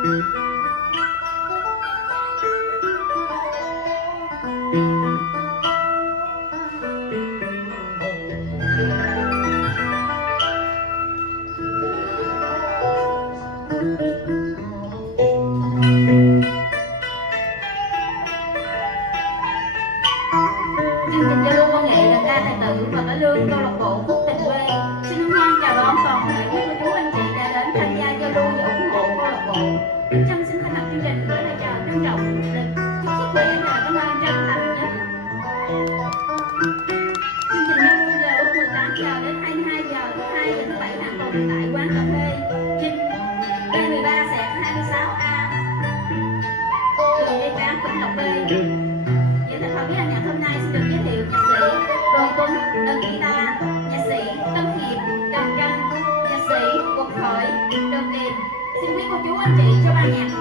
Chương trình giao lưu văn nghệ đơn ca tài tử và cải lương câu lạc bộ Phúc Tình Quê xin hân hoan chào đón toàn thể quý cô chú anh chị đã đến tham gia giao lưu và ủng hộ câu lạc bộ. Kính Trâm xin thay mặt chương trình gửi lời chào trân trọng, lời chúc sức khỏe và cảm ơn chân thành nhé. Chương trình giao lưu vào lúc 18 giờ đến 22 giờ thứ hai đến thứ bảy hàng tuần tại quán cà phê Vinh B13/26A, đường D8 Vĩnh Lộc B. Về thành phần biết âm nhạc hôm nay xin được giới thiệu nhạc sĩ Đoàn Tuấn, đơn guitar, nhạc sĩ Tân Hiệp, đơn tranh, nhạc sĩ Quật Khởi, đơn kèn. Xin quý cô chú anh chị cho ban nhạc